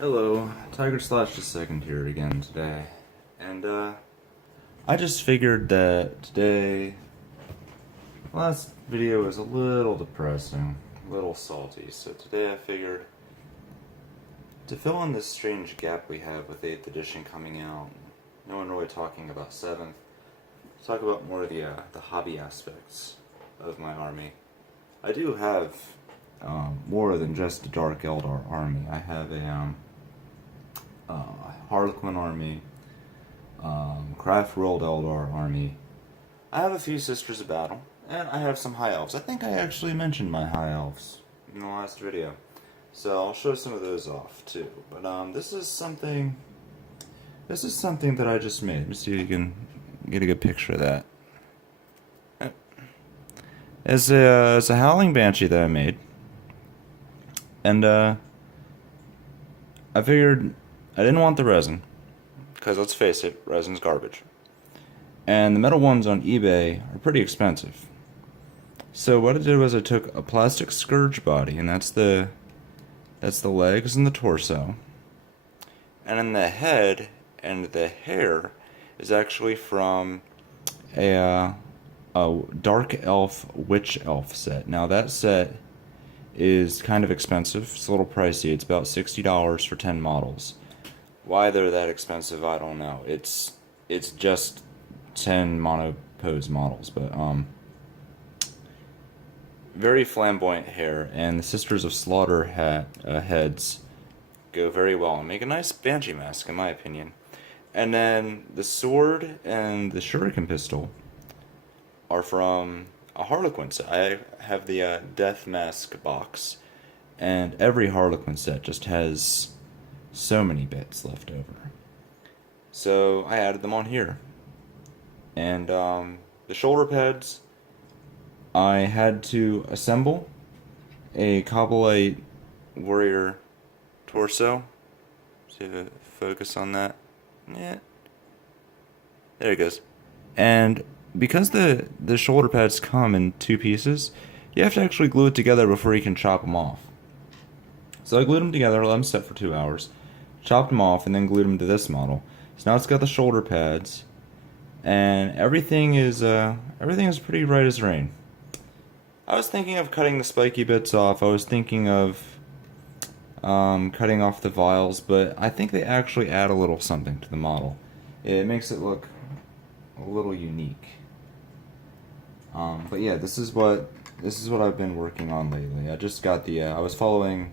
Hello, Tiger Slash the Second here again today, and I just figured that today, last video was a little depressing, a little salty, so today I figured to fill in this strange gap we have with 8th edition coming out, no one really talking about 7th, talk about more of the hobby aspects of my army. I do have more than just a Dark Eldar army. I have a Harlequin army, Craft World Eldar army. I have a few Sisters of Battle, and I have some High Elves. I think I actually mentioned my High Elves in the last video, so I'll show some of those off too. But this is something that I just made. Let's see if you can get a good picture of that. It's a Howling Banshee that I made, and I figured I didn't want the resin, because let's face it, resin's garbage. And the metal ones on eBay are pretty expensive. So what I did was I took a plastic scourge body, and that's the legs and the torso. And then the head and the hair is actually from a Dark Elf Witch Elf set. Now that set is kind of expensive. It's a little pricey. It's about $60 for 10 models. Why they're that expensive, I don't know. It's just 10 monopose models, but very flamboyant hair, and the Sisters of Slaughter heads go very well and make a nice banshee mask, in my opinion. And then the sword and the shuriken pistol are from a Harlequin set. I have the Death Mask box, and every Harlequin set just has so many bits left over. So I added them on here. And the shoulder pads, I had to assemble a Kabbalite warrior torso. See if I focus on that. Yeah. There it goes. And because the shoulder pads come in 2 pieces, you have to actually glue it together before you can chop them off. So I glued them together, let them set for 2 hours, chopped them off, and then glued them to this model. So now it's got the shoulder pads, and everything is pretty right as rain. I was thinking of cutting the spiky bits off. I was thinking of cutting off the vials, but I think they actually add a little something to the model. It makes it look a little unique. But yeah, this is what I've been working on lately. I just got I was following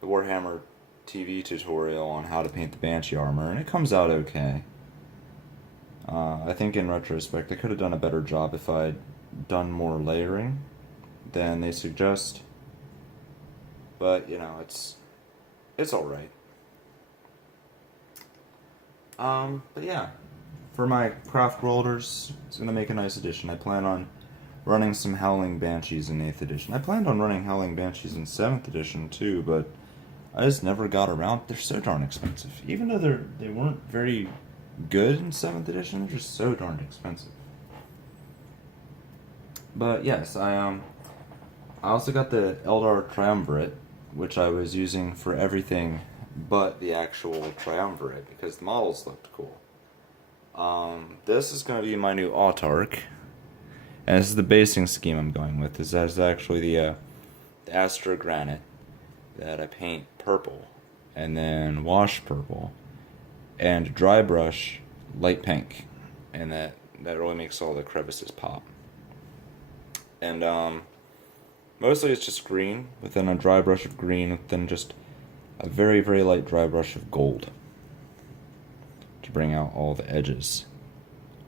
the Warhammer TV tutorial on how to paint the Banshee armor, and it comes out okay. I think in retrospect I could have done a better job if I'd done more layering than they suggest. But you know, it's alright. But yeah, for my craft welders, it's gonna make a nice addition. I plan on running some Howling Banshees in 8th edition. I planned on running Howling Banshees in 7th edition too, but I just never got around. They're so darn expensive. Even though they weren't very good in 7th edition, they're just so darn expensive. But yes, I also got the Eldar Triumvirate, which I was using for everything but the actual Triumvirate, because the models looked cool. This is going to be my new Autarch, and this is the basing scheme I'm going with. This is actually the Astra Granite that I paint purple, and then wash purple, and dry brush light pink, and that really makes all the crevices pop. And mostly it's just green, with then a dry brush of green, with then just a very, very light dry brush of gold to bring out all the edges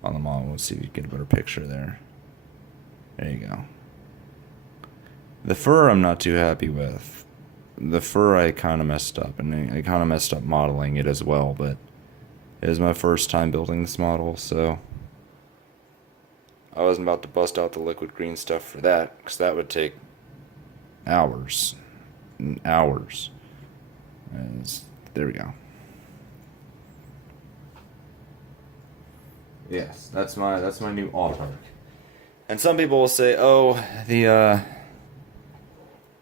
on the model. Let's see if you get a better picture there. There you go. The fur I'm not too happy with. The fur I kind of messed up, and I kind of messed up modeling it as well, but it is my first time building this model, so I wasn't about to bust out the liquid green stuff for that, because that would take hours and hours. There we go. Yes, that's my new Autarch. And some people will say, oh, the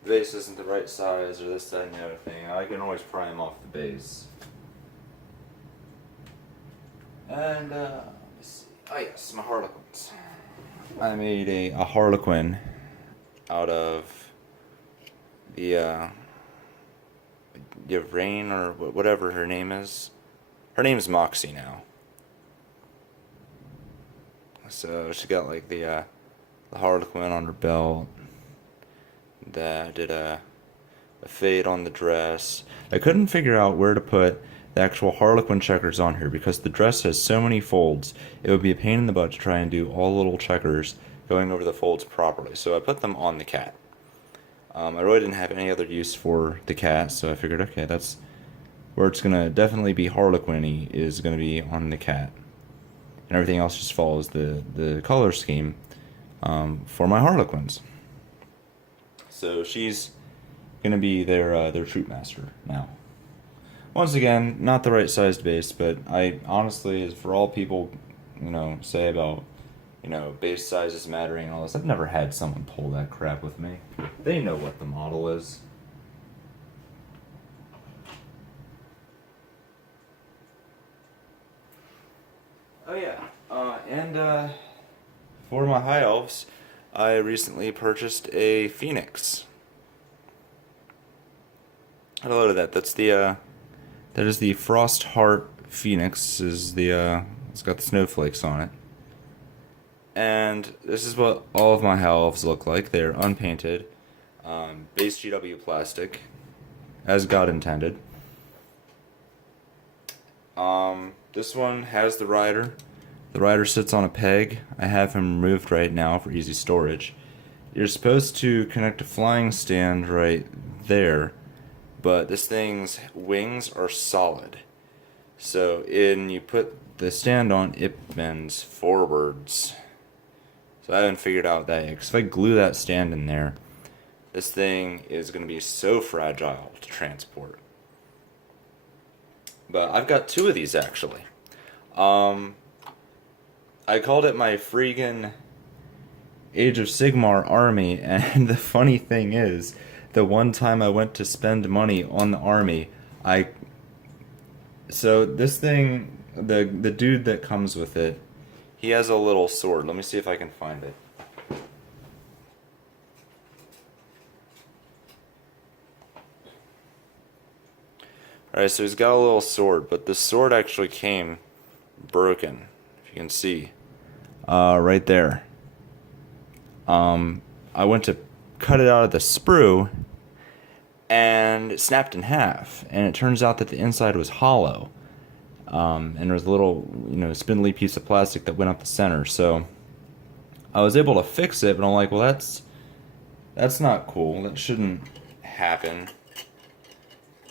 the base isn't the right size or this, that, and the other thing, I can always pry them off the base. And, let's see. Oh yes, my Harlequins. I made a Harlequin out of the Rain, or whatever her name is. Her name's Moxie now. So she got like the Harlequin on her belt. That did a fade on the dress. I couldn't figure out where to put the actual Harlequin checkers on here because the dress has so many folds. It would be a pain in the butt to try and do all the little checkers going over the folds properly. So I put them on the cat. I really didn't have any other use for the cat, so I figured, okay, that's where it's going to definitely be Harlequin-y, is going to be on the cat. And everything else just follows the color scheme for my Harlequins. So she's going to be their troop master now. Once again, not the right sized base, but I honestly, as for all people, say about, base sizes mattering and all this, I've never had someone pull that crap with me. They know what the model is. Oh yeah, and for my high elves, I recently purchased a Phoenix. Had a load of that. That is the Frost Heart Phoenix. It's got the snowflakes on it. And this is what all of my high elves look like. They're unpainted, base GW plastic, as God intended. This one has the rider. The rider sits on a peg. I have him removed right now for easy storage. You're supposed to connect a flying stand right there, but this thing's wings are solid. So when you put the stand on, it bends forwards. So I haven't figured out that yet, because if I glue that stand in there, this thing is going to be so fragile to transport. But I've got two of these actually. I called it my freaking Age of Sigmar army, and the funny thing is, the one time I went to spend money on the army, so this thing, the dude that comes with it, he has a little sword. Let me see if I can find it. Alright, so he's got a little sword, but the sword actually came broken, if you can see. Right there. I went to cut it out of the sprue, and it snapped in half, and it turns out that the inside was hollow. And there was a little, spindly piece of plastic that went up the center, so I was able to fix it, but I'm like, well, that's not cool. That shouldn't happen.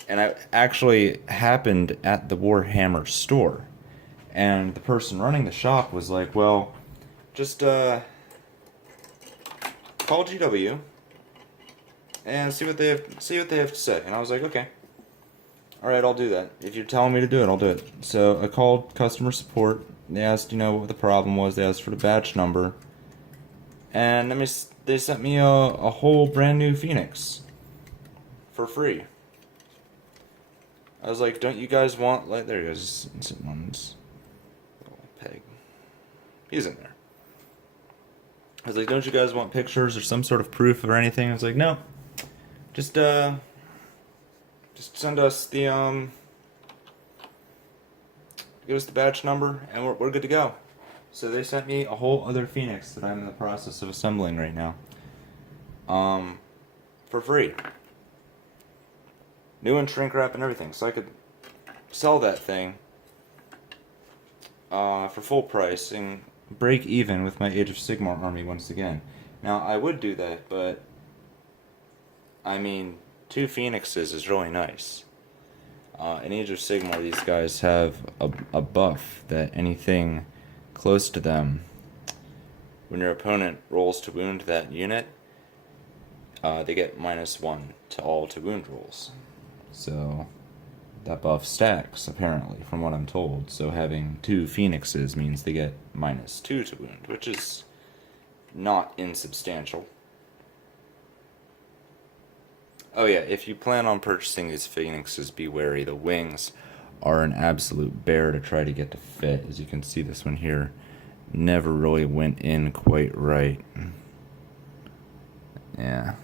And it actually happened at the Warhammer store. And the person running the shop was like, well, just call GW and see what they have to say. And I was like, okay. Alright, I'll do that. If you're telling me to do it, I'll do it. So I called customer support. They asked, what the problem was. They asked for the batch number. And they sent me a whole brand new Phoenix for free. I was like, don't you guys want, there he goes, sitting on this little peg. He's in there. I was like, don't you guys want pictures or some sort of proof or anything? I was like, no. Just send us the, give us the batch number, and we're good to go. So they sent me a whole other Phoenix that I'm in the process of assembling right now. For free. New and shrink wrap and everything, so I could sell that thing for full price and break even with my Age of Sigmar army once again. Now, I would do that, but I mean, 2 Phoenixes is really nice. In Age of Sigmar, these guys have a buff that anything close to them, when your opponent rolls to wound that unit, they get -1 to all to wound rolls. So that buff stacks, apparently, from what I'm told. So having 2 Phoenixes means they get -2 to wound, which is not insubstantial. Oh yeah, if you plan on purchasing these phoenixes, be wary. The wings are an absolute bear to try to get to fit. As you can see, this one here never really went in quite right. Yeah.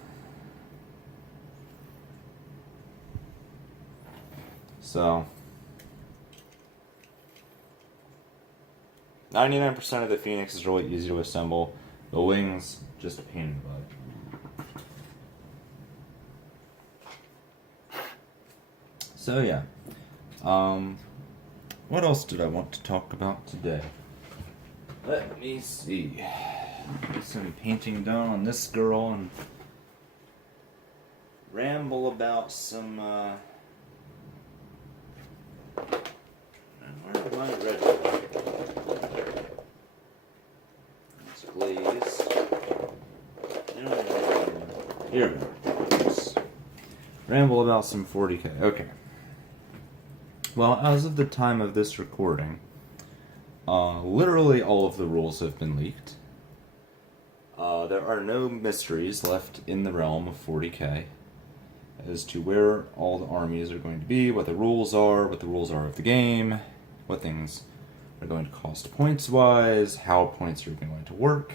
So 99% of the Phoenix is really easy to assemble. The wings, just a pain in the butt. So yeah. What else did I want to talk about today? Let me see. Get some painting done on this girl and ramble about some, where are my red? Let's glaze. Here we go. Ramble about some 40k. Okay. Well, as of the time of this recording, literally all of the rules have been leaked. There are no mysteries left in the realm of 40k as to where all the armies are going to be, what the rules are of the game, what things are going to cost points-wise, how points are going to work.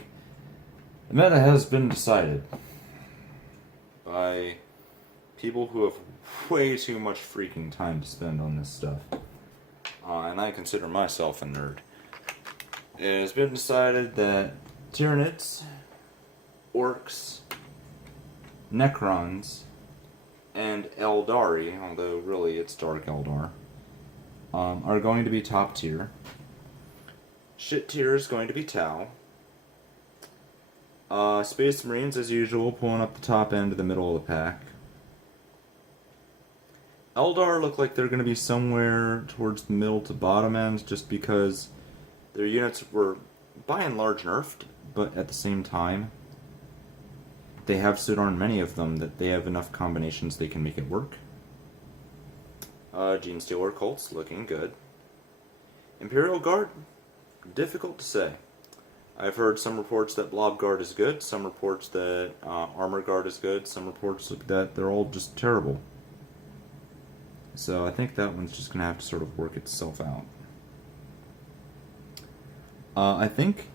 The meta has been decided by people who have way too much freaking time to spend on this stuff. And I consider myself a nerd. It has been decided that Tyranids, Orcs, Necrons, and Eldari, although really it's Dark Eldar, are going to be top tier. Shit tier is going to be Tau. Space Marines, as usual, pulling up the top end of the middle of the pack. Eldar look like they're going to be somewhere towards the middle to bottom end, just because their units were by and large nerfed, but at the same time, they have stood on many of them that they have enough combinations they can make it work. Genestealer cults looking good. Imperial Guard, difficult to say. I've heard some reports that Blob Guard is good, some reports that Armor Guard is good, some reports that they're all just terrible. So I think that one's just going to have to sort of work itself out. I think,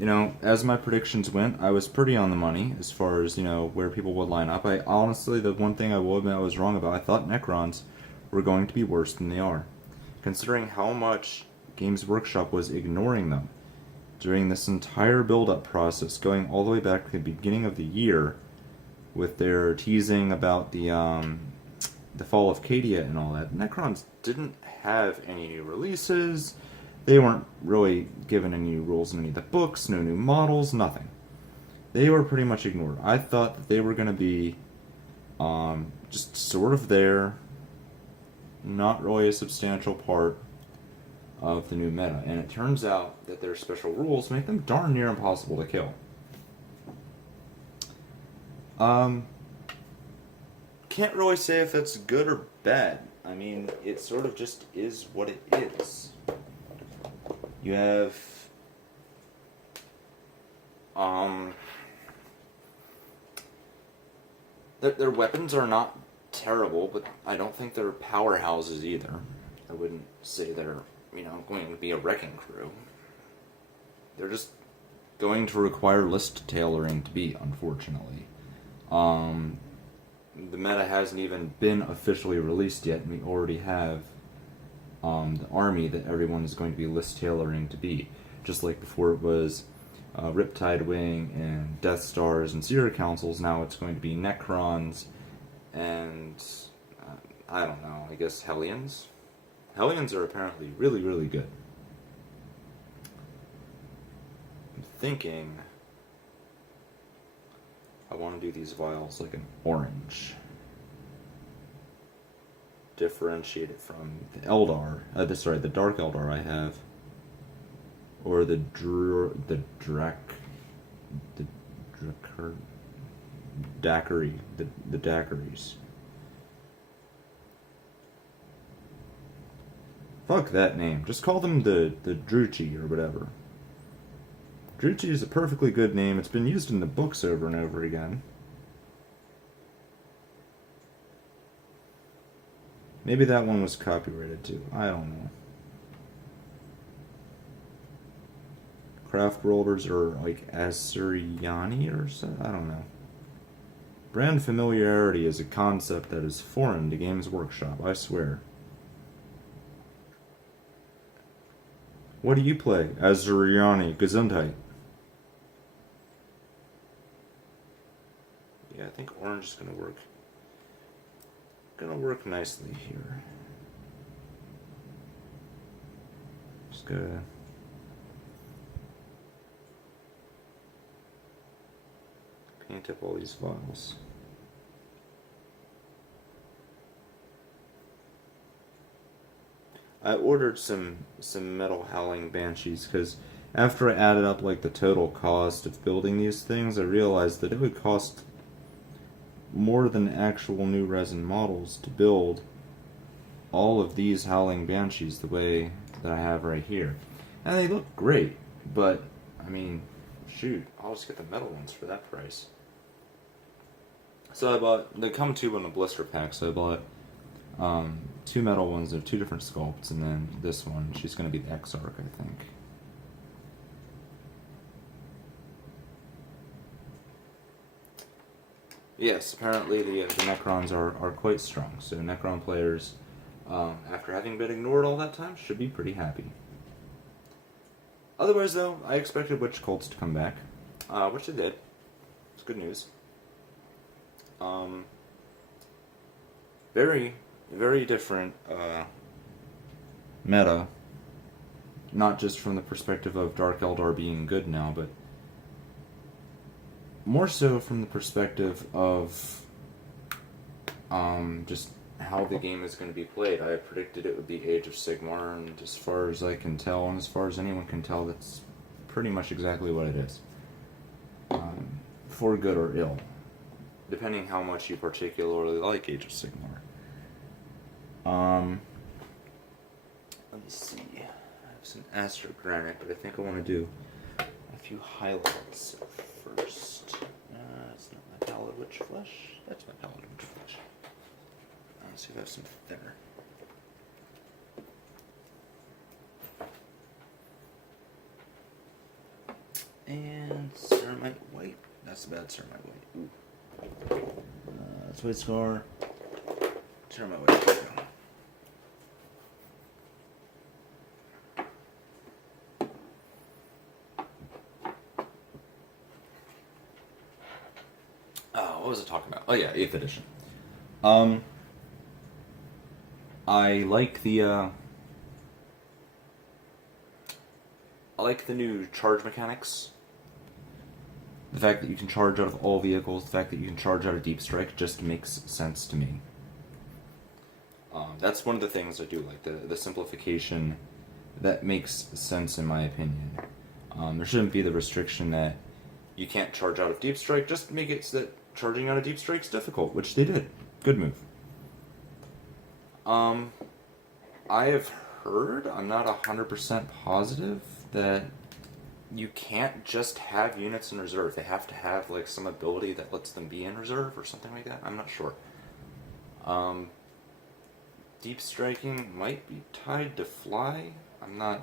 as my predictions went, I was pretty on the money as far as, where people would line up. I honestly, the one thing I will admit I was wrong about, I thought Necrons were going to be worse than they are. Considering how much Games Workshop was ignoring them during this entire build-up process, going all the way back to the beginning of the year, with their teasing about the fall of Cadia and all that. Necrons didn't have any new releases. They weren't really given any new rules in any of the books, no new models, nothing. They were pretty much ignored. I thought that they were going to be just sort of there, not really a substantial part of the new meta. And it turns out that their special rules make them darn near impossible to kill. Can't really say if that's good or bad. I mean, it sort of just is what it is. You have their weapons are not terrible, but I don't think they're powerhouses either. I wouldn't say they're, going to be a wrecking crew. They're just going to require list tailoring to beat, unfortunately. The meta hasn't even been officially released yet, and we already have the army that everyone is going to be list tailoring to be. Just like before it was Riptide Wing and Death Stars and Seer Councils, now it's going to be Necrons and, I don't know, I guess Hellions? Hellions are apparently really, really good. I'm thinking I want to do these vials like an orange. Differentiate it from the Eldar, the Dark Eldar I have, or the Daiquiris. Fuck that name. Just call them the Druchi or whatever. Druchi is a perfectly good name. It's been used in the books over and over again. Maybe that one was copyrighted too. I don't know. Craft rollers are like Assyriani or so. I don't know. Brand familiarity is a concept that is foreign to Games Workshop, I swear. What do you play? Assyriani, Gesundheit. Yeah, I think orange is gonna work. Gonna work nicely here. Just gotta paint up all these files. I ordered some metal howling banshees because after I added up like the total cost of building these things, I realized that it would cost more than actual new resin models to build all of these howling banshees the way that I have right here. And they look great, but I mean, shoot, I'll just get the metal ones for that price. So I bought, they come two in a blister pack, so I bought two metal ones of two different sculpts, and then this one, she's going to be the Exarch, I think. Yes, apparently the Necrons are quite strong, so Necron players, after having been ignored all that time, should be pretty happy. Otherwise, though, I expected witch cults to come back, which they did. It's good news. Very, very different meta, not just from the perspective of Dark Eldar being good now, but more so from the perspective of just how the game is going to be played. I predicted it would be Age of Sigmar, and as far as I can tell, and as far as anyone can tell, that's pretty much exactly what it is. For good or ill, depending how much you particularly like Age of Sigmar. Let me see. I have some Aster Granite, but I think I want to do a few highlights first. That's not my Pallid Witch Flesh. That's my Pallid Witch Flesh. Let's see if I have some thinner. And Ceramite White. That's a bad Ceramite White. Ooh. That's White Scar. Ceramite White. What was I talking about? Oh yeah, 8th edition. I like the new charge mechanics. The fact that you can charge out of all vehicles, the fact that you can charge out of Deep Strike just makes sense to me. That's one of the things I do like, the simplification that makes sense in my opinion. There shouldn't be the restriction that you can't charge out of Deep Strike, just make it so that charging out of Deep Strike's difficult, which they did. Good move. I have heard, I'm not 100% positive, that you can't just have units in reserve. They have to have like some ability that lets them be in reserve or something like that. I'm not sure. Deep striking might be tied to fly. I'm not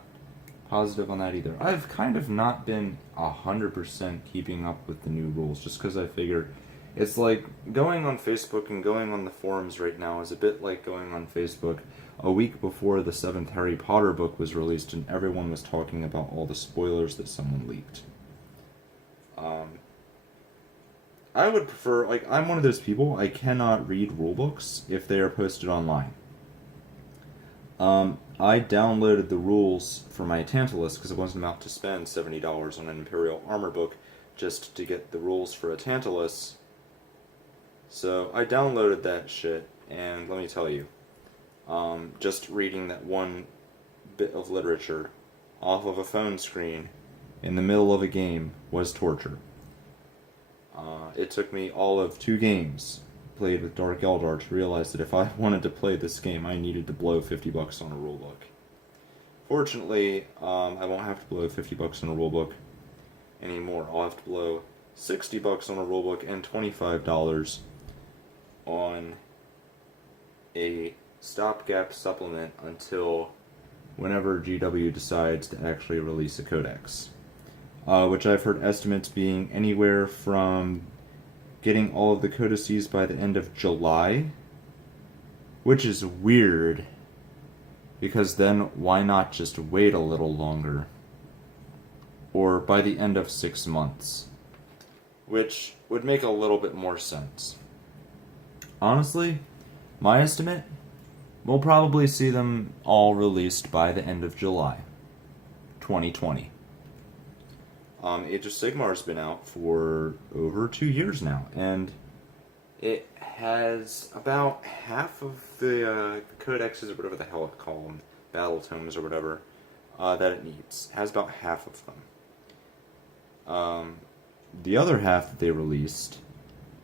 positive on that either. I've kind of not been 100% keeping up with the new rules just because I figured it's like going on Facebook and going on the forums right now is a bit like going on Facebook a week before the 7th Harry Potter book was released and everyone was talking about all the spoilers that someone leaked. I would prefer, like, I'm one of those people, I cannot read rulebooks if they are posted online. I downloaded the rules for my Tantalus because I wasn't about to spend $70 on an Imperial Armor book just to get the rules for a Tantalus. So I downloaded that shit, and let me tell you, just reading that one bit of literature off of a phone screen in the middle of a game was torture. It took me all of 2 games played with Dark Eldar to realize that if I wanted to play this game, I needed to blow $50 on a rulebook. Fortunately, I won't have to blow $50 on a rulebook anymore. I'll have to blow $60 on a rulebook and $25 on a stopgap supplement until whenever GW decides to actually release a codex. Which I've heard estimates being anywhere from getting all of the codices by the end of July, which is weird, because then why not just wait a little longer? Or by the end of 6 months, which would make a little bit more sense. Honestly, my estimate, we'll probably see them all released by the end of July 2020. Age of Sigmar has been out for over 2 years now, and it has about half of the codexes, or whatever the hell it call them, battle tomes or whatever, that it needs. It has about half of them. The other half that they released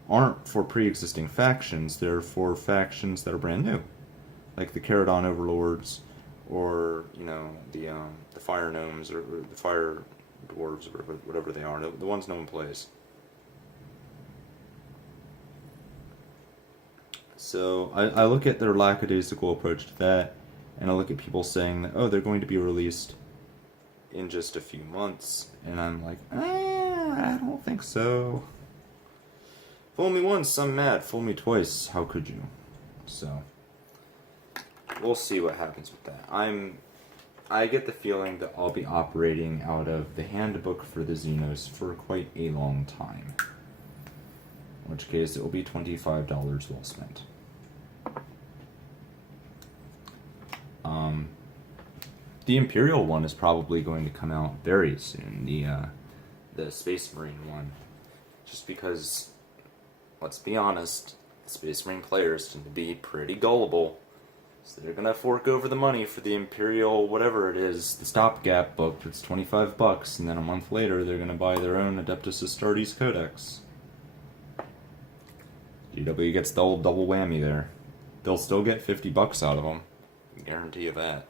aren't for pre-existing factions, they're for factions that are brand new. Like the Caradon Overlords, or, the Fire Gnomes, or the Fire Dwarves, or whatever they are, the ones no one plays. So I look at their lackadaisical approach to that, and I look at people saying that, they're going to be released in just a few months, and I'm like, I don't think so. Fool me once, I'm mad. Fool me twice, how could you? So, we'll see what happens with that. I get the feeling that I'll be operating out of the handbook for the Xenos for quite a long time. In which case, it will be $25 well spent. The Imperial one is probably going to come out very soon. The Space Marine one. Just because, let's be honest, Space Marine players tend to be pretty gullible. So they're gonna fork over the money for the Imperial, whatever it is, the stopgap book that's $25, and then a month later they're gonna buy their own Adeptus Astartes Codex. GW gets the old double whammy there. They'll still get $50 out of them. I guarantee you that.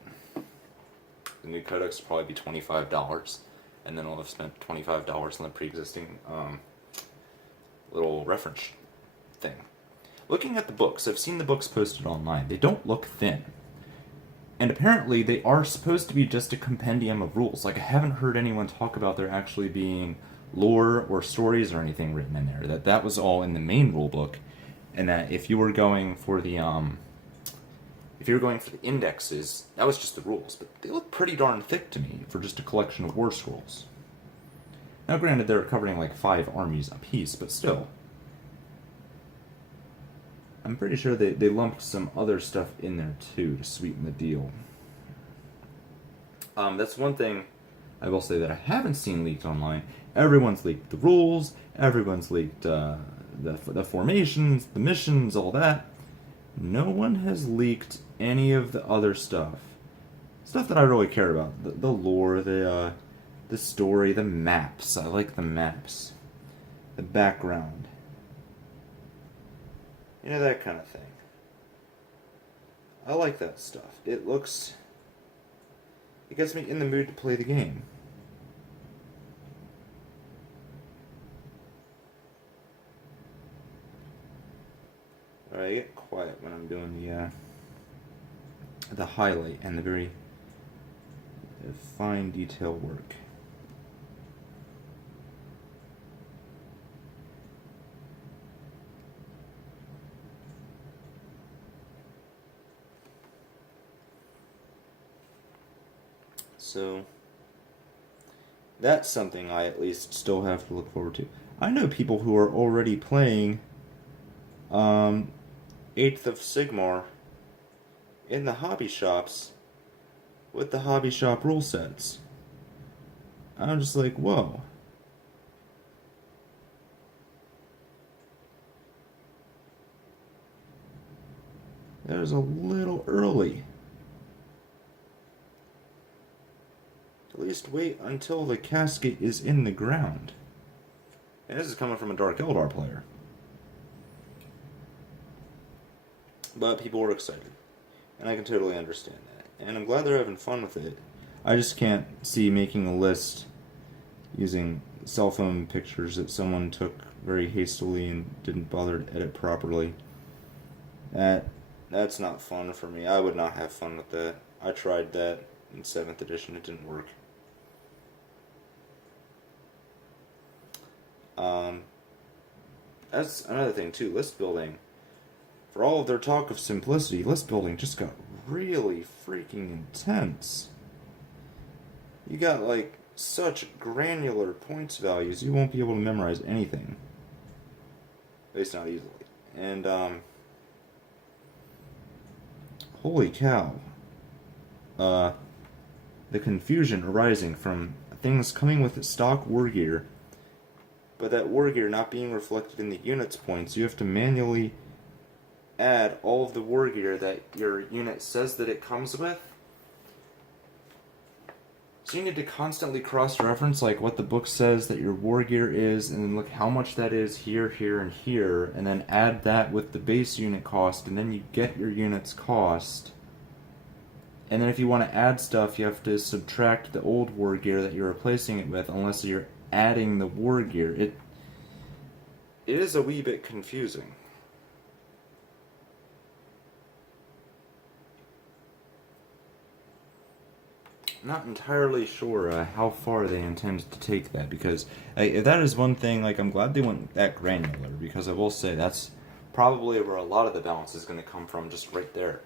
The new Codex will probably be $25, and then we'll have spent $25 on the pre-existing little reference thing. Looking at the books, I've seen the books posted online. They don't look thin. And apparently they are supposed to be just a compendium of rules. Like, I haven't heard anyone talk about there actually being lore or stories or anything written in there. That was all in the main rule book. And that if you were going for the indexes, that was just the rules. But they look pretty darn thick to me for just a collection of war scrolls. Now granted, they're covering like 5 armies apiece, but still. I'm pretty sure they lumped some other stuff in there too to sweeten the deal. That's one thing I will say that I haven't seen leaked online. Everyone's leaked the rules, everyone's leaked the formations, the missions, all that. No one has leaked any of the other stuff. Stuff that I really care about. The lore, the story, the maps. I like the maps. The background. That kind of thing. I like that stuff. It gets me in the mood to play the game. Alright, I get quiet when I'm doing the highlight and the very fine detail work. So, that's something I at least still have to look forward to. I know people who are already playing 8th of Sigmar in the hobby shops with the hobby shop rule sets. I'm just like, whoa. That was a little early. At least wait until the casket is in the ground. And this is coming from a Dark Eldar player. But people were excited. And I can totally understand that. And I'm glad they're having fun with it. I just can't see making a list using cell phone pictures that someone took very hastily and didn't bother to edit properly. That That's not fun for me. I would not have fun with that. I tried that in 7th edition. It didn't work. That's another thing too. List building, for all of their talk of simplicity, list building just got really freaking intense. You got like such granular points values, you won't be able to memorize anything. At least not easily. And holy cow. The confusion arising from things coming with stock war gear, but that war gear not being reflected in the unit's points. You have to manually add all of the war gear that your unit says that it comes with. So you need to constantly cross-reference like what the book says that your war gear is, and then look how much that is here, here, and here, and then add that with the base unit cost, and then you get your unit's cost. And then if you want to add stuff, you have to subtract the old war gear that you're replacing it with, unless you're adding the war gear. It is a wee bit confusing. Not entirely sure how far they intend to take that, because if that is one thing, like, I'm glad they went that granular, because I will say that's probably where a lot of the balance is going to come from, just right there,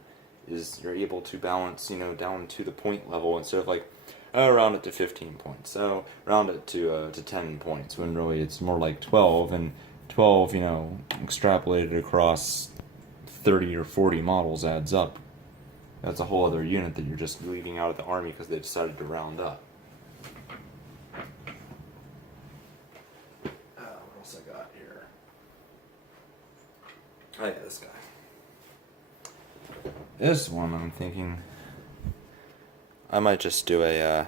is you're able to balance, you know, down to the point level instead of like, oh, round it to 15 points, so round it to 10 points, when really it's more like 12, and 12, you know, extrapolated across 30 or 40 models adds up. That's a whole other unit that you're just leaving out of the army because they decided to round up. What else I got here? Oh yeah, this guy. This one, I'm thinking I might just do a,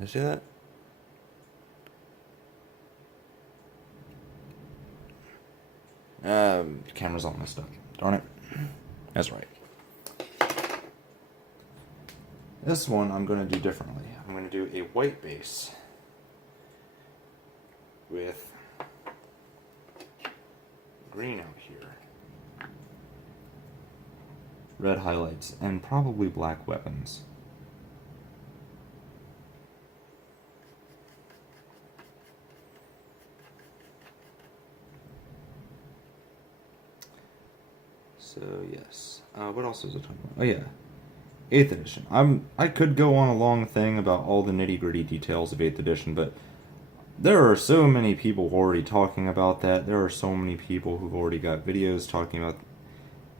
you see that? Camera's all messed up. Darn it. That's right. This one I'm going to do differently. I'm going to do a white base with green out here, red highlights, and probably black weapons. So yes, what else was I talking about? Oh yeah, 8th edition. I could go on a long thing about all the nitty-gritty details of 8th edition, but there are so many people already talking about that. There are so many people who've already got videos talking about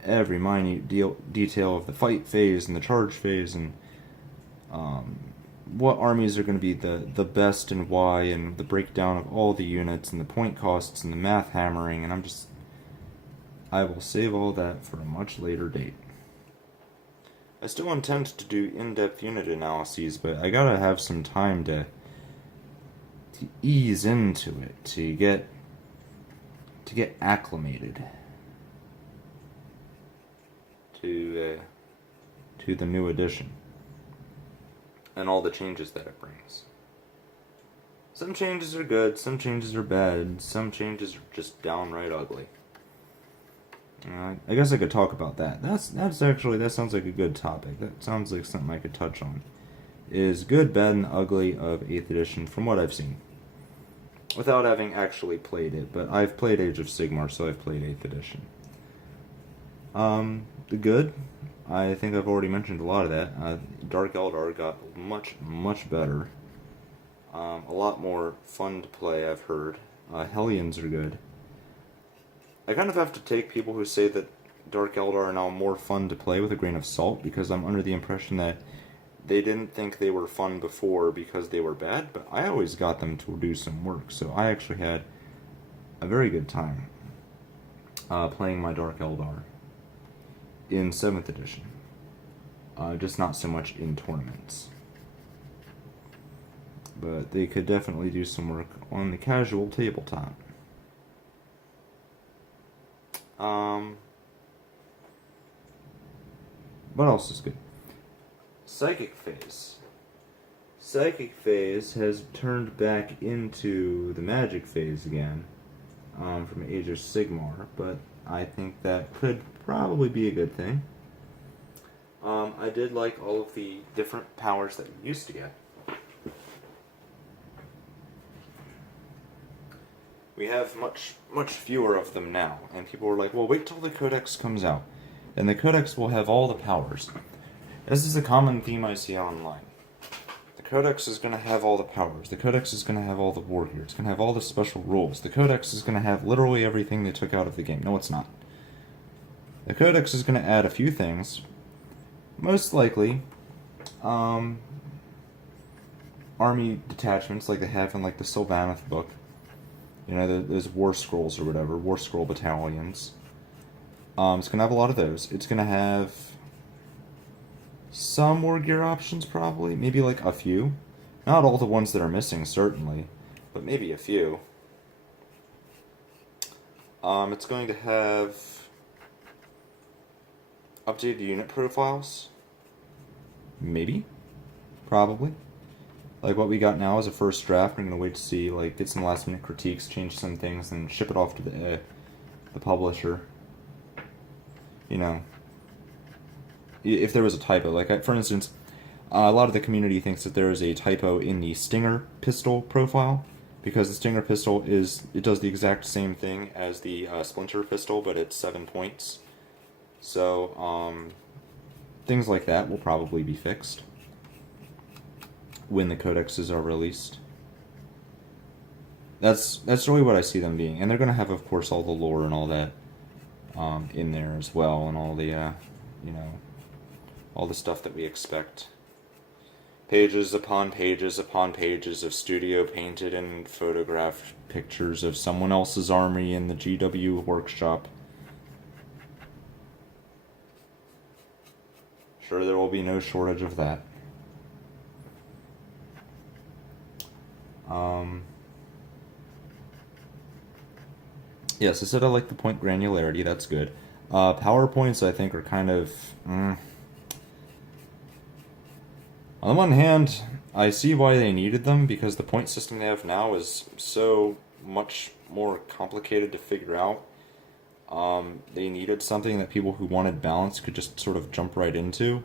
every minute detail of the fight phase and the charge phase, and what armies are going to be the best and why, and the breakdown of all the units and the point costs and the math hammering, and I will save all that for a much later date. I still intend to do in-depth unit analyses, but I gotta have some time to ease into it, to get acclimated to the new edition and all the changes that it brings. Some changes are good, some changes are bad, some changes are just downright ugly. I guess I could talk about that. That's actually, that sounds like a good topic. That sounds like something I could touch on. Is good, bad, and ugly of 8th edition from what I've seen. Without having actually played it, but I've played Age of Sigmar, so I've played 8th edition. The good, I think I've already mentioned a lot of that. Dark Eldar got much, much better. A lot more fun to play, I've heard. Hellions are good. I kind of have to take people who say that Dark Eldar are now more fun to play with a grain of salt, because I'm under the impression that they didn't think they were fun before because they were bad, but I always got them to do some work, so I actually had a very good time playing my Dark Eldar in 7th edition. Just not so much in tournaments. But they could definitely do some work on the casual tabletop. What else is good? Psychic Phase. Psychic Phase has turned back into the Magic Phase again, from Age of Sigmar, but I think that could probably be a good thing. I did like all of the different powers that we used to get. We have much fewer of them now, and people were like, well, wait till the codex comes out, and the codex will have all the powers. This is a common theme I see online. The codex is going to have all the powers. The codex is going to have all the war gear. It's going to have all the special rules. The codex is going to have literally everything they took out of the game. No, it's not. The codex is going to add a few things. Most likely, army detachments like they have in like the Sylvaneth book. You know, those war scrolls or whatever, war scroll battalions. It's going to have a lot of those. It's going to have some war gear options, probably. Maybe like a few. Not all the ones that are missing, certainly. But maybe a few. It's going to have updated unit profiles. Maybe. Probably. Like what we got now is a first draft. I'm going to wait to see, like, get some last minute critiques, change some things, and ship it off to the publisher. You know, if there was a typo. Like, for instance, a lot of the community thinks that there is a typo in the Stinger pistol profile, because the Stinger pistol it does the exact same thing as the Splinter pistol, but it's 7 points. So, things like that will probably be fixed when the codexes are released. That's really what I see them being, and they're going to have, of course, all the lore and all that in there as well, and all the you know, all the stuff that we expect. Pages upon pages upon pages of studio painted and photographed pictures of someone else's army in the GW workshop. Sure, there will be no shortage of that. Yes, I said I like the point granularity, that's good. PowerPoints, I think, are kind of... On the one hand, I see why they needed them, because the point system they have now is so much more complicated to figure out. They needed something that people who wanted balance could just sort of jump right into.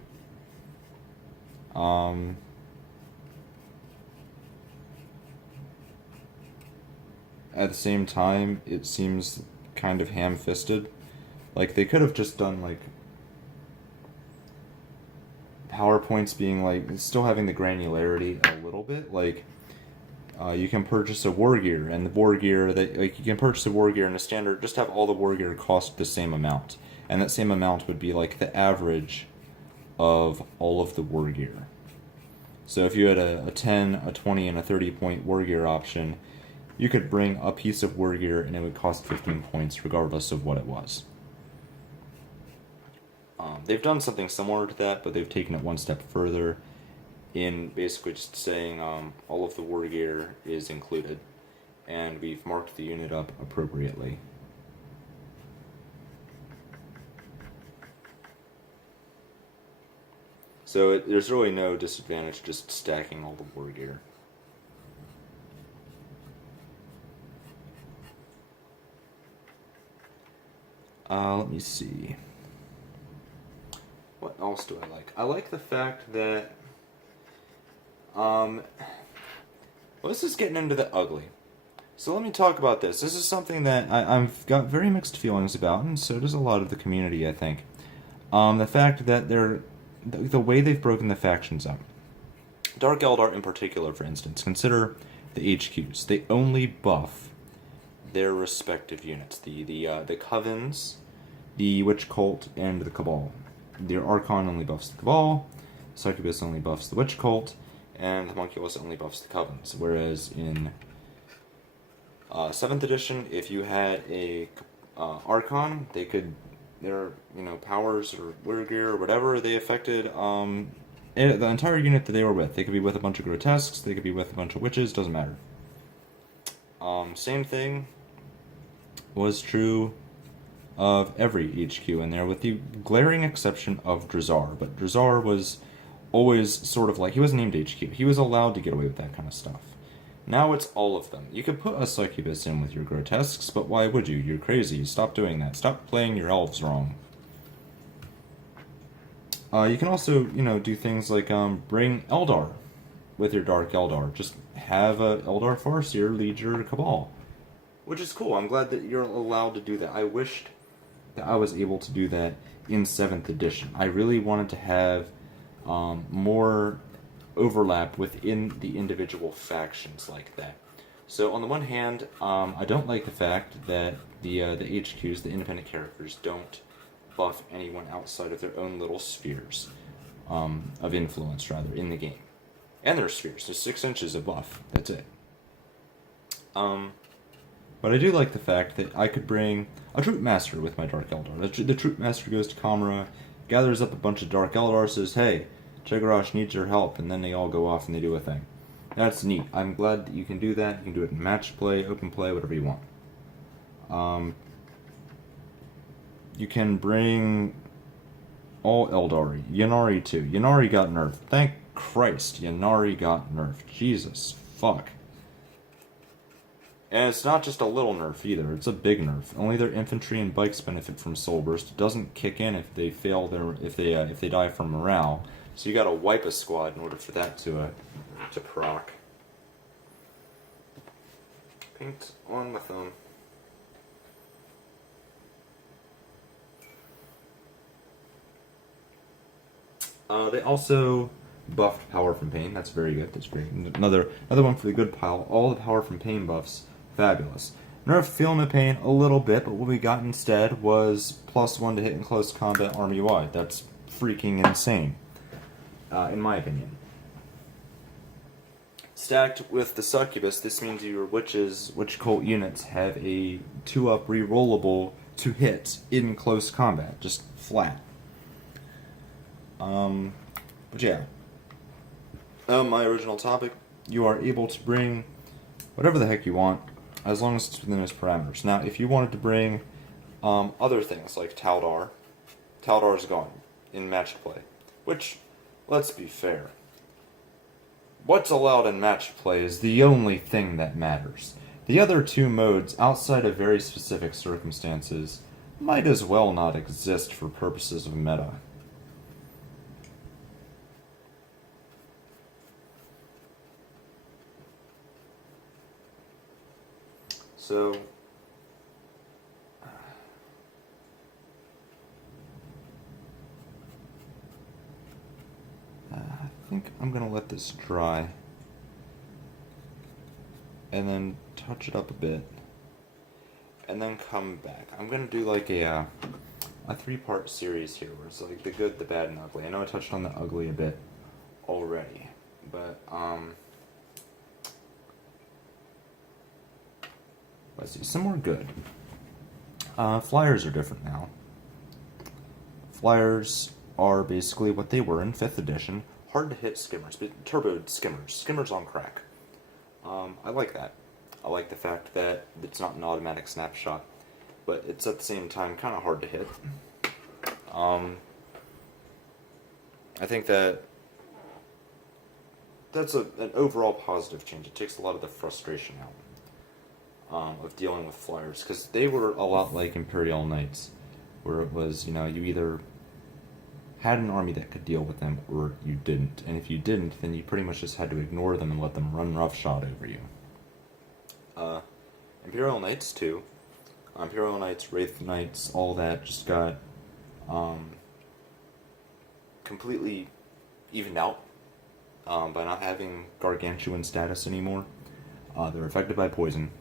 At the same time, it seems kind of ham-fisted. Like, they could have just done, like, PowerPoints being, like, still having the granularity a little bit. Like, you can purchase a war gear, and the war gear, you can purchase a war gear in a standard, just have all the war gear cost the same amount. And that same amount would be, like, the average of all of the war gear. So if you had a 10, a 20, and a 30-point war gear option, you could bring a piece of war gear and it would cost 15 points regardless of what it was. They've done something similar to that, but they've taken it one step further in basically just saying all of the war gear is included, and we've marked the unit up appropriately. So there's really no disadvantage just stacking all the war gear. Let me see. What else do I like? I like the fact that, well, this is getting into the ugly. So let me talk about this. This is something that I've got very mixed feelings about, and so does a lot of the community, I think. The fact that the way they've broken the factions up. Dark Eldar in particular, for instance, consider the HQs. They only buff their respective units. The Covens, the Witch Cult, and the Cabal. The Archon only buffs the Cabal, Succubus only buffs the Witch Cult, and the Homunculus only buffs the Covens. Whereas in 7th edition, if you had a Archon, their powers or war gear or whatever, they affected the entire unit that they were with. They could be with a bunch of Grotesques, they could be with a bunch of Witches, doesn't matter. Same thing was true of every HQ in there, with the glaring exception of Drazar. But Drazar was always sort of like, he wasn't named HQ. He was allowed to get away with that kind of stuff. Now it's all of them. You could put a succubus in with your grotesques, but why would you? You're crazy. Stop doing that. Stop playing your elves wrong. You can also, do things like bring Eldar with your Dark Eldar. Just have a Eldar Farseer lead your Cabal. Which is cool. I'm glad that you're allowed to do that. I wished that I was able to do that in 7th edition. I really wanted to have more overlap within the individual factions like that. So on the one hand, I don't like the fact that the HQs, the independent characters, don't buff anyone outside of their own little spheres of influence, rather, in the game. And their spheres. There's 6 inches of buff. That's it. But I do like the fact that I could bring a Troop Master with my Dark Eldar. The Troop Master goes to Kamra, gathers up a bunch of Dark Eldar, says, hey, Chegarash needs your help, and then they all go off and they do a thing. That's neat. I'm glad that you can do that. You can do it in match play, open play, whatever you want. You can bring all Eldari. Yannari too. Yannari got nerfed. Thank Christ, Yannari got nerfed. Jesus fuck. And it's not just a little nerf either, it's a big nerf. Only their infantry and bikes benefit from Soul Burst. It doesn't kick in if they fail if they die from morale. So you gotta wipe a squad in order for that to proc. Paint on with them. They also buffed Power from Pain. That's very good. That's great. Another one for the good pile. All the Power from Pain buffs. Fabulous. Nerfed Feeling of Pain a little bit, but what we got instead was +1 to hit in close combat army-wide. That's freaking insane, in my opinion. Stacked with the Succubus, this means your witch cult units have a 2-up rerollable to hit in close combat. Just flat. But yeah. My original topic, you are able to bring whatever the heck you want, as long as it's within those parameters. Now, if you wanted to bring other things like Taldar's gone in match play. Which, let's be fair, what's allowed in match play is the only thing that matters. The other 2 modes, outside of very specific circumstances, might as well not exist for purposes of meta. So, I think I'm going to let this dry, and then touch it up a bit, and then come back. I'm going to do like a 3-part series here, where it's like the good, the bad, and the ugly. I know I touched on the ugly a bit already, but, let's see, some more good. Flyers are different now. Flyers are basically what they were in 5th edition. Hard to hit skimmers, but turboed skimmers. Skimmers on crack. I like that. I like the fact that it's not an automatic snapshot, but it's at the same time kind of hard to hit. I think that's an overall positive change. It takes a lot of the frustration out of dealing with flyers, because they were a lot like Imperial Knights, where it was, you either had an army that could deal with them, or you didn't. And if you didn't, then you pretty much just had to ignore them and let them run roughshod over you. Imperial Knights, too. Imperial Knights, Wraith Knights, all that just got completely evened out by not having gargantuan status anymore. They're affected by poison.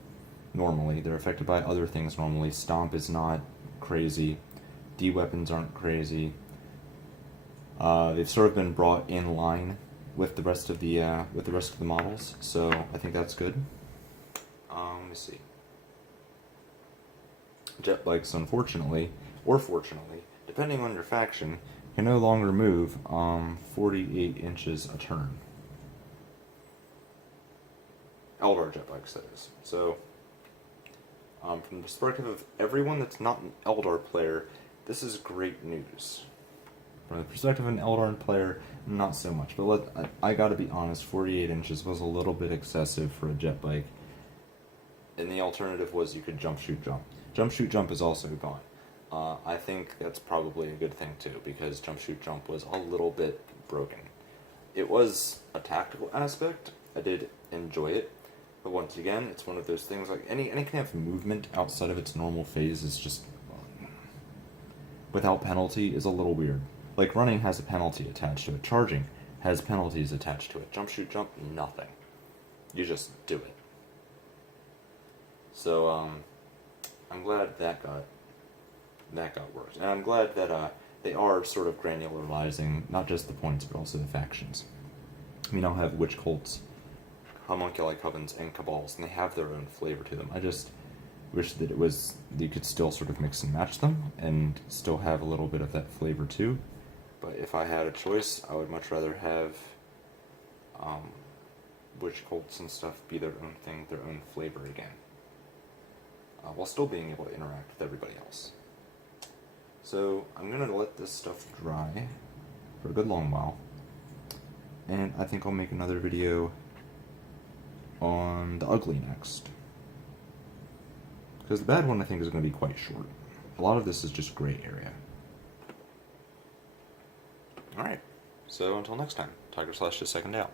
Normally. They're affected by other things normally. Stomp is not crazy. D-weapons aren't crazy. They've sort of been brought in line with the rest of the models, so I think that's good. Let me see. Jet bikes, unfortunately, or fortunately, depending on your faction, can no longer move 48 inches a turn. Eldar jet bikes, that is. So, from the perspective of everyone that's not an Eldar player, this is great news. From the perspective of an Eldorn player, not so much. But I gotta be honest, 48 inches was a little bit excessive for a jet bike. And the alternative was you could jump, shoot, jump. Jump, shoot, jump is also gone. I think that's probably a good thing too, because jump, shoot, jump was a little bit broken. It was a tactical aspect. I did enjoy it. But once again, it's one of those things like any kind of movement outside of its normal phase is just without penalty is a little weird. Like running has a penalty attached to it. Charging has penalties attached to it. Jump, shoot, jump, nothing. You just do it. So I'm glad that got worked, and I'm glad that they are sort of granularizing not just the points but also the factions. I mean, I'll have witch cults, homunculi covens, and cabals, and they have their own flavor to them. I just wish that you could still sort of mix and match them and still have a little bit of that flavor too. But if I had a choice, I would much rather have witch cults and stuff be their own thing, their own flavor again, while still being able to interact with everybody else. So I'm going to let this stuff dry for a good long while, and I think I'll make another video on the ugly next. Because the bad one I think is going to be quite short. A lot of this is just gray area. Alright, so until next time, Tiger Slash is second out.